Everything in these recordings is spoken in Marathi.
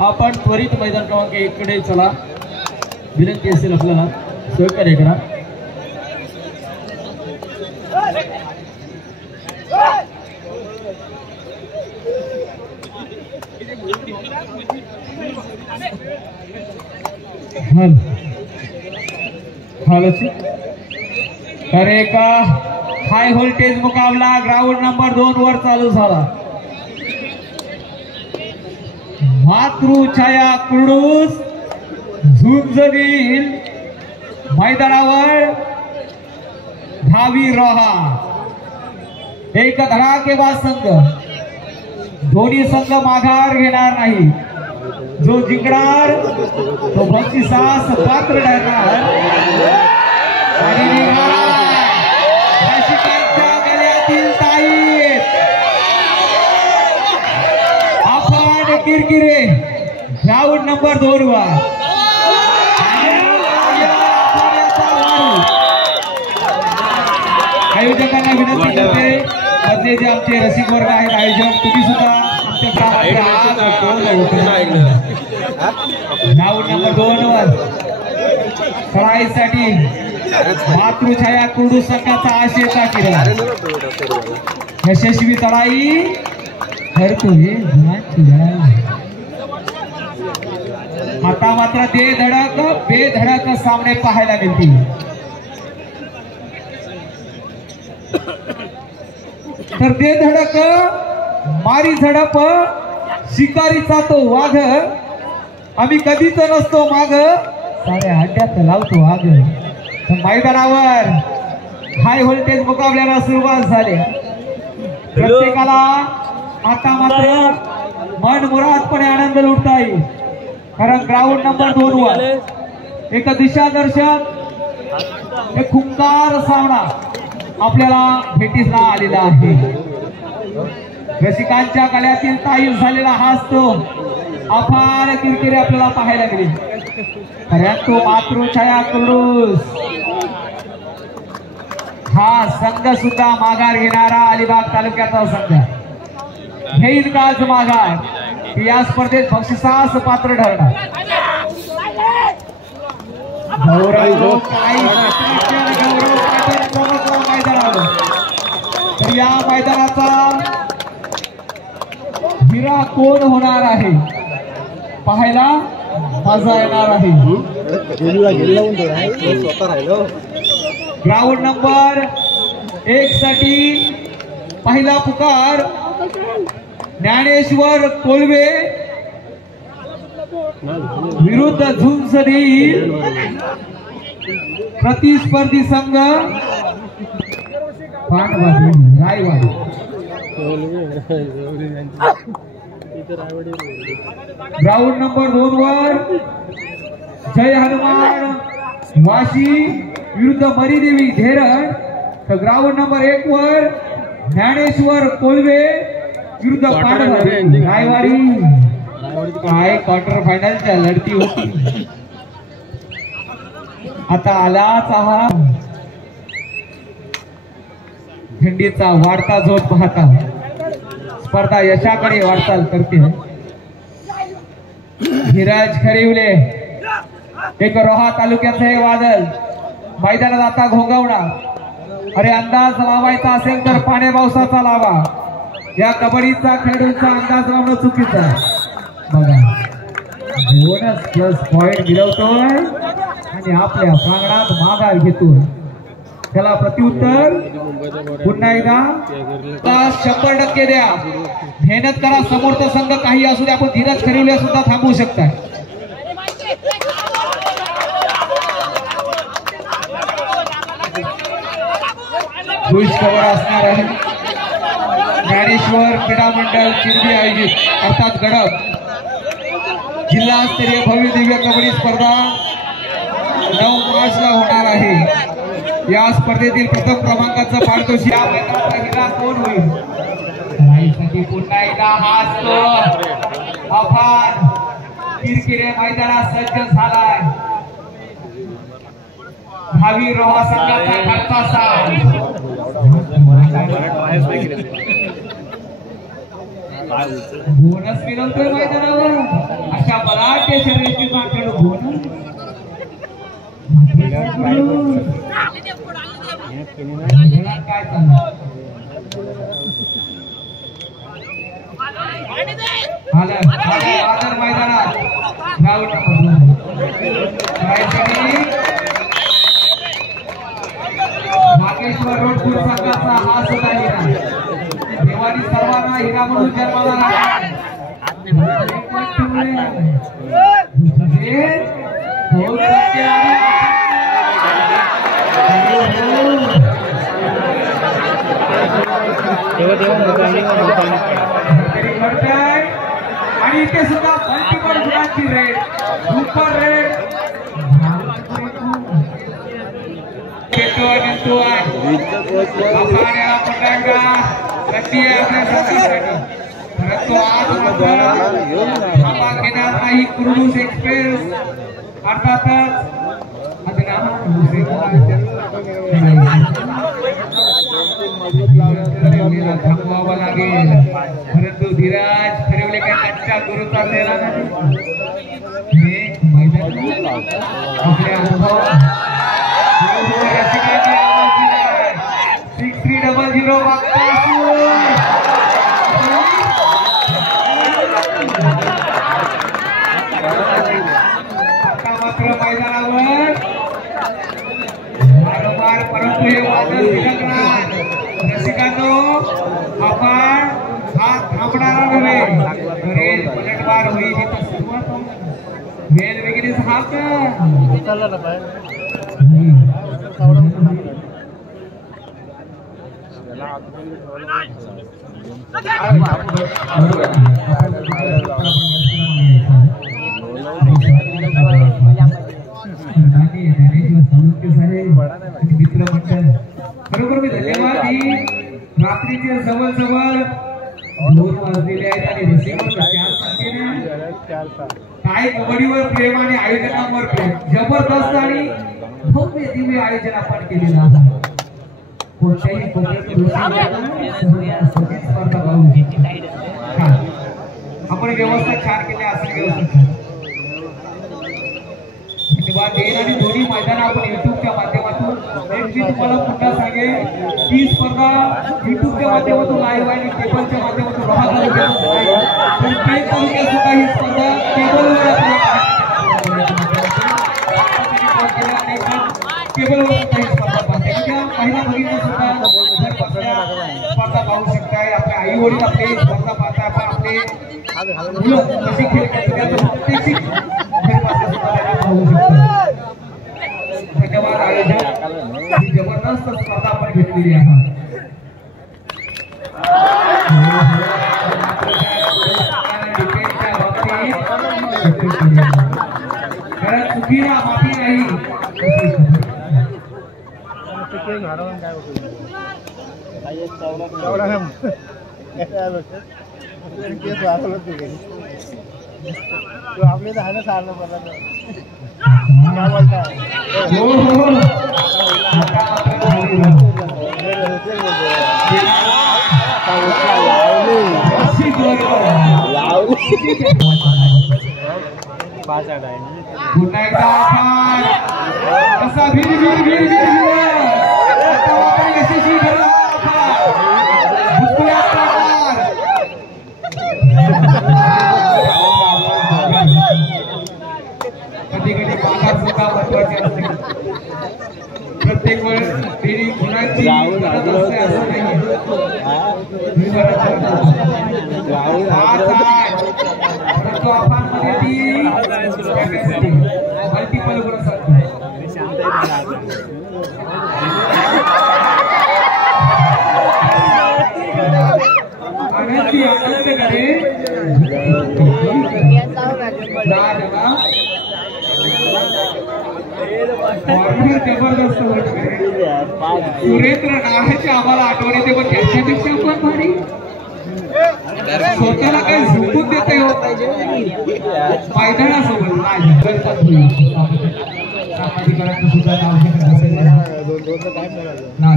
आपण त्वरित मैदान क्रमांक 1 कडे चला, विनंती असेल आपल्याला सहकार्य करा। तर एक हाय व्होल्टेज मुकाबला ग्राउंड नंबर 2 वर चालू झाला। मातृछाया कुर्डूस झुंजगील मैदानावर धावी रोहा एक धडाकेबाज संघ, दोन्ही संघ माघार घेणार नाही। जो जिंकणार तो बक्षिसास पात्र ठरणार आणि रसिकांच्या गळ्यातील ताईत आपण किरकिरे ग्राउंड नंबर 2 वर आयोजकांना विनंती करते, मधले जे आमचे रसिक वर्ग आहेत आयोजक, तुम्ही सुद्धा ग्राउंड नंबर 2 वर खेळाईसाठी मातृछाया कुर्डू संघाचा आशेचा किरण यशस्वी चढाई करतोय। आता मात्र बेधडक सामने पाहायला मिळतील। तर बेधडक मारी झडप शिकारीचा तो वाघ, आम्ही कधीच नसतो माग, साऱ्या हड्ड्यात लावतो आग। मैदानावर हाय व्होल्टेज मुकाबल्याला सुरुवात झाली। प्रत्येकाला आता मात्र मन मुरादपणे आनंद लुटता येईल, कारण ग्राउंड नंबर 2 वर एक दिशादर्शक एक खुंकार सामना आपल्याला भेटीला आलेला आहे। रसिकांच्या गळ्यातील ताईत झालेला हाच तो अफाट किरकिरे आपल्याला पाहायला मिळेल। परंतु मातृछाया कुर्डूस हा संघ सुद्धा माघार घेणारा अलिबाग तालुक्याचा संघ घेईल का आज माघार, या स्पर्धेत बक्षिसास पात्र ठरणार। तर या मैदानाचा हिरा कोण होणार आहे पाहायला मजा येणार आहे। ग्राउंड नंबर 1 साठी पहिला पुकार ज्ञानेश्वर कोळवे विरुद्ध झुंजगील प्रतिस्पर्धी संघ रायवाडी। ग्राउंड नंबर 2 वर जय हनुमान वाशी विरुद्ध मरीदेवी धेरण। तर ग्राउंड नंबर 1 वर ज्ञानेश्वर कोळवे विरुद्ध रायवाडी। काय क्वार्टर फायनलच्या लढती होती। आता आलाच हा थंडीचा वाढता जोर पाहता स्पर्धा यशाकडे वाटचाल करते। धीरज खरिवले एक रोहा तालुक्याचं हे वादळ मैदानात आता घोंगवणार। अरे अंदाज लावायचा असेल तर पाण्या पावसाचा लावा, या कबड्डीचा खेळाडूंचा अंदाज लावणं चुकीचं आहे। बघा बोनस प्लस पॉइंट मिळवतोय आणि आपल्या प्रांगणात माघार घेतोय, त्याला प्रत्युत्तर पुन्हा एकदा 100% द्या, मेहनत करा। समोरचा संघ काही असू द्या, आपण धीरज खरिवले सुद्धा थांबवू शकता। खुश खबर असणार आहे, ज्ञानेश्वर क्रीडा मंडळ चिरबी आयोजित अर्थात गडप जिल्हास्तरीय भव्य दिव्य कबड्डी स्पर्धा 9 मार्चला होणार आहे। या स्पर्धेतील प्रथम क्रमांकाचा पारितोषिक या मैदानाचा हिरा कोण होईल, पुन्हा एकदा हाच तो अफाट किरकिरे मैदानात सज्ज झालाय। भावी रोहा संघाचा घरचा साथ बोनस मिळवतोय मैदानावर। अशा काय चाललं आदर मैदानात नागेश्वर रोड संघाचा हा सुद्धा हिरा देवानी सर्वांना हिरा म्हणून जन्माला आणि इथे सुद्धा मल्टिपल गुणांची रेड सुपर रेड परंतु आज घेणार नाही क्रूज एक्सप्रेस अर्थातच थांबवावं लागेल परंतु धीरज ठरवले काय आजच्या गुरुचा चेहरा आपल्या अनुभव 6300 आता मात्र मैदानावर वारंवार परंतु हे वादळ फिरकणार रसिकांनो आपण हा थांबणारा नव्हे रेल पलटवार होईल इथं सुरुवात रेल वेगळीच हात मित्र मंडळ बरोबर मी धन्यवाद ही रात्रीचे जवळ 2 वाजलेले आहेत आणि काय कबड्डीवर प्रेम आणि आयोजनावर प्रेम जबरदस्त आणि भव्य दिव्य आयोजन आपण केलेलं आहे कोणत्याही आपण व्यवस्था छान केली असेल व्यवस्था आणि दोन्ही मैदान आपण युट्यूबच्या माध्यमातून मी तुम्हाला पुन्हा सांगेन ही स्पर्धा युट्यूबच्या माध्यमातून लाईव्ह आणि केबलच्या माध्यमातून सुद्धा ही स्पर्धा केबलवर केबलवर सुद्धा ही स्पर्धा पाहते महिला भगिनी सुद्धा स्पर्धा पाहू शकताय आपल्या आई वडील आपले स्पर्धा पाहताय आपण आपले मुलं कशी खेळ धन्यवाद आयोजक ही जबरदस्त स्पर्धा आपण घेतलेली आहे कारण चुकीला माफी नाही आपले दहा सारलं मला क्या बोलता है प्रत्येक वेळेस देणी गुणांची गरज असते असं नाही परंतु आपण मध्ये ती मल्टिपल गुण असतात आनंदी आनंद करे जबरदस्त सुरेंद्र नावाचे आम्हाला आठवण येते पण त्याच्यापेक्षा पण भारी स्वतःला काही झुकून देता येत पाहिजे मैदानासोबत सामाजिकांचं सुद्धा नाव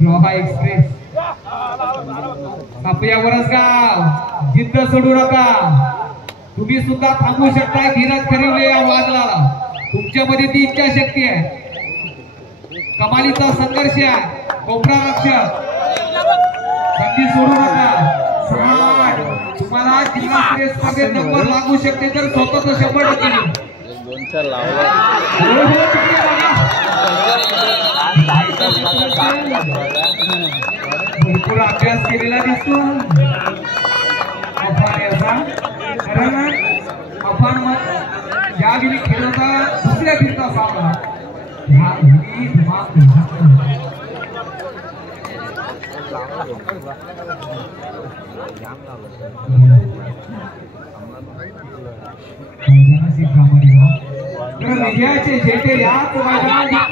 लोहा एक्सप्रेस कापया वरसगाव जिद्द सोडू नका तुम्ही सुद्धा थांबू शकता. धीरज खरिवले या वादळाला तुमच्यामध्ये ती इच्छाशक्ती आहे. कमालीचा संघर्ष आहे. कोपरा रक्षक संधी सोडू नका. तुम्हाला जिल्हा स्तरीय स्पर्धेत नंबर लागू शकते तर स्वतःच 100% भरपूर अभ्यास केलेला दिसतो. अफान मत यावेळी खेळता दुसऱ्या फिरता सामना विजयाचे जेटे याच मैदानात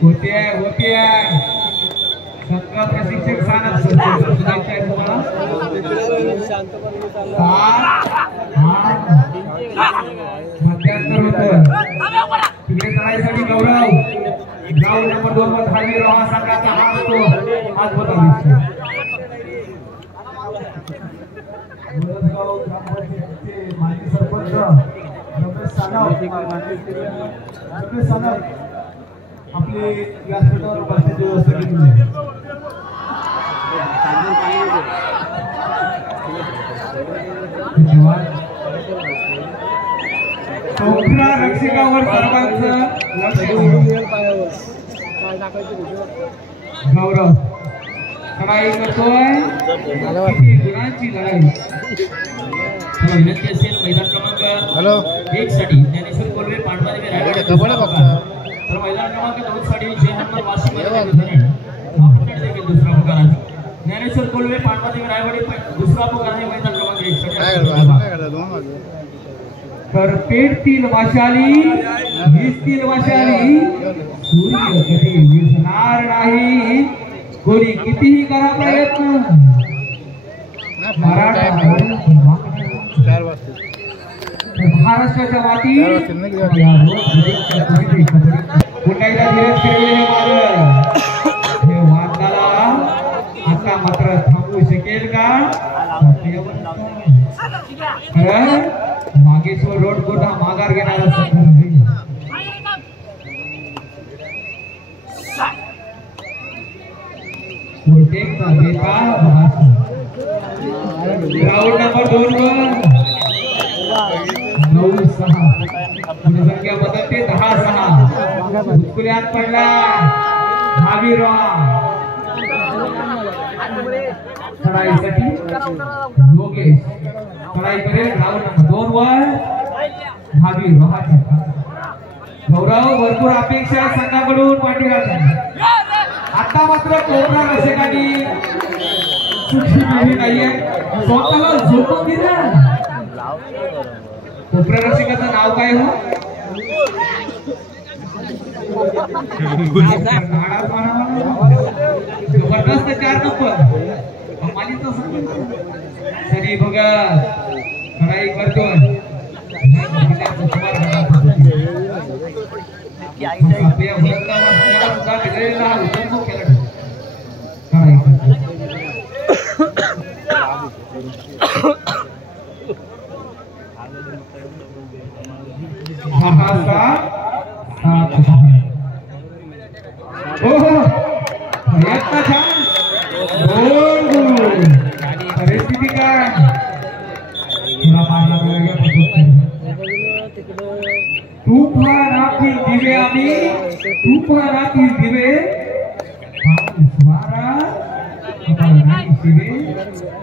होते सगळं प्रशिक्षक मध्यांतर होत तिकडे करायसाठी गौरव ग्राउंड नंबर 2 वर खाली रहा संघाचा हा असतो. आज होता माजी सरपंच रमेश सानप आपले व्यासपीठावर बसण्याची व्यवस्था केली आहे. कोपरा रक्षकावर सर्वांचं लक्ष गौरव लढाई करतोय. किती गुणांची लढाई. विनंती असेल मैदान क्रमांक 1 साठी ज्ञानेश्वर कोल्हे पांडवादेवी रायगड तर मैदान क्रमांक 2 साठी जयहनुमान वाशिम आपण देखील दुसरा पुकार आहे. ज्ञानेश्वर कोल्हे पांडवादेवी रायगड दुसरा पुकार आहे मैदान क्रमांक 1 साठी. तर पेटतील वाशाली वीजतील वाशाली सूर्य कधी विसणार नाही. कोणी कितीही करा प्रयत्न महाराष्ट्राच्या माती पुण्याला धीरज केलेले हे वादळाला आता मात्र थांबवू शकेल का? मागेश्वर रोड कोठा माघार घेणारा संघ ग्राउंड नंबर 2 वर 9-6 संख्या बदलते 10-6 खुल्यात पडला भावीरा चढाईसाठी योगेश चढाई करेल. ग्राउंड नंबर 2 वर भावीरा गौरव भरपूर अपेक्षा संघाकडून पाठीराजा. आता मात्र कोपरा रसिकांनी सुखी नाहीये स्वतःला झोपून दिलं. कोपरा रसिकाचं नाव काय हो? जबरदस्त 4 नंबर कमालीचा सरी बघा लढाई करतोय. परिस्थिती काय तुफानातील दिवे आम्ही तुफानातील दिवे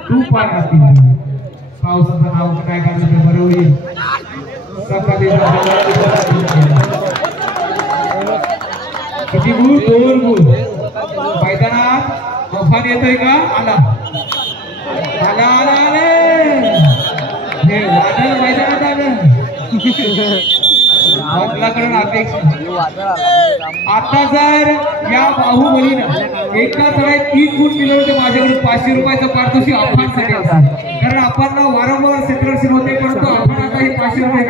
तुफानातील दिवे. पावसाचं नाव काय काढलं बरं होईल. किती गुण 2 गुण मैदानात अफान येतोय का? आला आला आला आले हे वादळ मैदानात आलं. आपल्याकडून अपेक्षा आता जर या बाहुबलीनं एका चढाईत 3 गुण दिले होते माझ्याकडून 500 रुपयाचं पारितोषिक अफांसाठी असतं कारण आपण वारंवार सेलिब्रेशन होते परंतु आपण आता हे 500 रुपये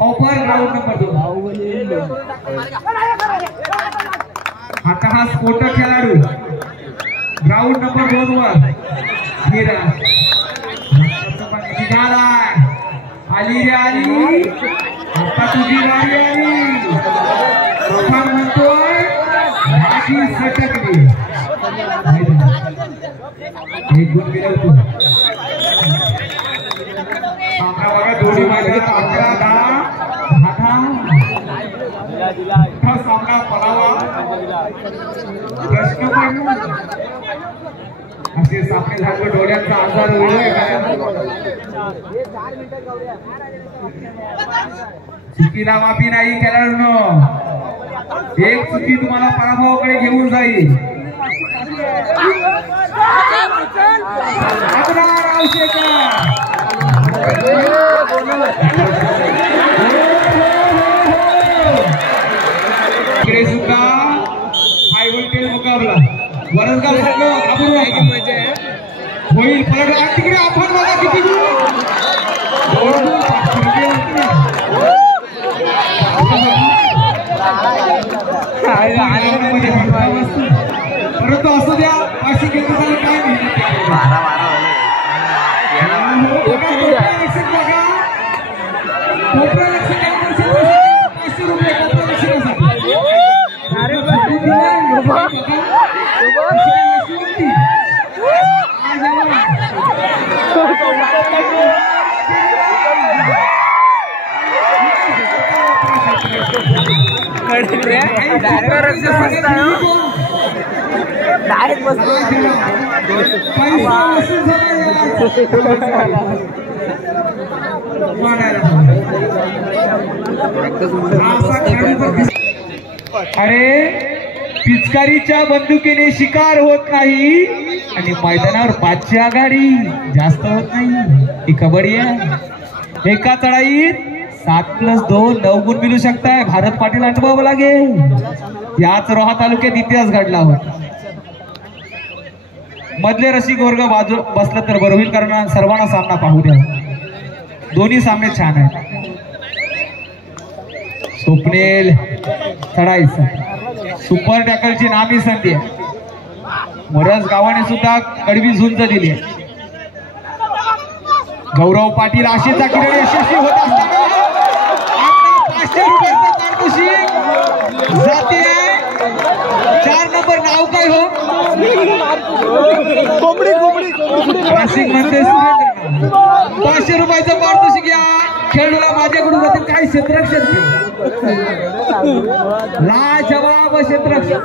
ऑफर ग्राउंड नंबर 2 आता हा स्फोटक खेळाडू ग्राउंड नंबर 2 वर हिरा आली रे आली आता तुझी गाडी आली ऑफर म्हणतोय माझी सटकली एक गुण मिळवतो सामना बघा दोन्ही मैदानात 11-10 सामना पडावा प्रश्न पण असे सामने झाले डोळ्यांचा आजार होईल चुकीला माफी नाही खेळाडूंनो एक चुकी तुम्हाला पराभवाकडे घेऊन जाईल इकडे सुद्धा हाय व्होल्टेज मुकाबला वरसगाव संघ होईल पलट तिकडे आपण बघा किती परंतु असू द्या 500 घेतलं झालं काय अरे पिचकारीच्या बंदुकीने शिकार होत नाही आणि मैदानावर 5ची आघाडी जास्त होत नाही ही कबड्डी आहे एका चढाईत 7+2 9 गुण मिळू शकताय भारत पाटील आठवावं लागेल याच रोहा तालुक्यात इतिहास घडला होता मधले रसिक वर्ग बाजू बसलं तर बरं होईल कारण सर्वांना सामना पाहू द्या दोन्ही सामने छान आहेत स्वप्नेल चढाईचं सुपर टॅकलची नामी संधी आहे मोरज गावाने सुद्धा कडवी झुंज दिली आहे गौरव पाटील आशेचा किरण यशस्वी होत असताना 500 रुपयाचं पारितोषिक जाते 4 नंबर नाव काय हो नाशिक मध्ये 500 रुपयाचं पारितोषिक या खेळाडूला माझ्याकडून जातील काही क्षेत्ररक्षण लाजवाब क्षेत्ररक्षण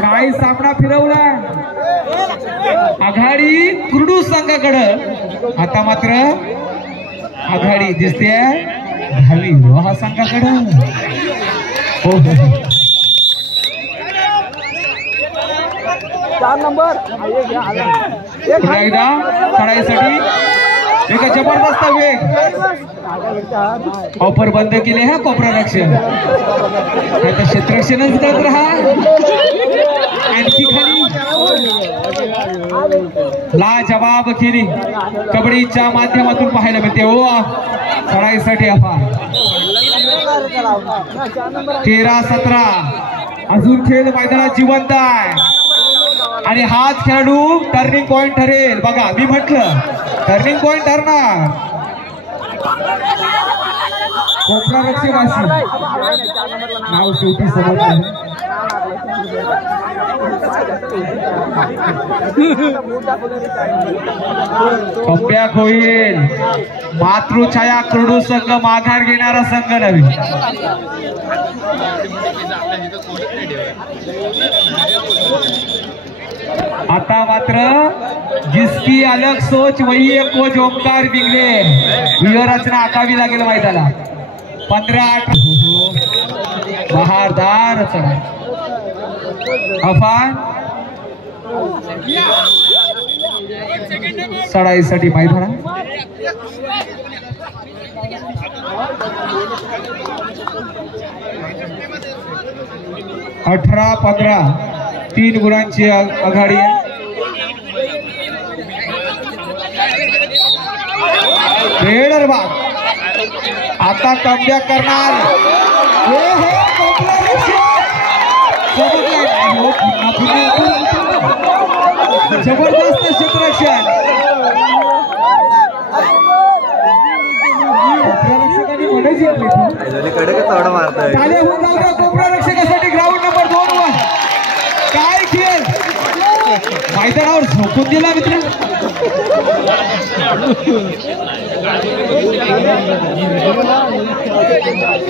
काही सामना फिरवला आघाडी कुर्डू संघाकडं आता मात्र आघाडी दिसते धावी रोहा संघाकडं हो 4 नंबर एकदा चढाईसाठी एक जबरदस्त वेग ऑफर बंद केले हा कोपरा रक्षण आता क्षेत्ररक्षणच करत राहा आणखी खाली लाजवाब केली कबड्डीच्या माध्यमातून पाहायला मिळते हो चढाईसाठी अफार 13-17 अजून खेळ मैदानात जिवंत आहे आणि हाच खेळाडू टर्निंग पॉइंट ठरेल बघा मी म्हटलं टर्निंग पॉइंट ठरणार कोपरा रक्षकाशी नाव शेवटी समोर आहे कमबॅक होईल मातृछाया क्रीडू संघ माघार घेणारा संघ नवीन आता मात्र जिसकी अलग सोच वही एक कोच ओमकार बिगले व्यूहरचना आखावी लागेल मैदानाला 15-8 बहारदार चढा अफान चढाईसाठी मैदानात 18-15 3 गुणांची आघाडी आहे. रेडर बाद आता कमबॅक करणार. जबरदस्त क्षेत्ररक्षण. कोपरा रक्षकासाठी ग्राउंड नंबर 2 वर काय खेळ मैदानावर झोकून दिला मित्र.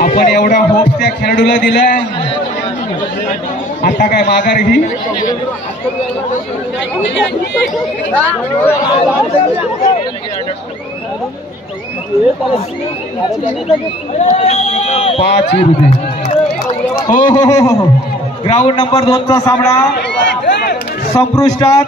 आपण एवढा होप्स त्या खेळाडूला दिलाय, आता काय माघार घे. पाच विरुद्ध. हो हो हो हो. ग्राउंड नंबर 2 चा सामना संपुष्टात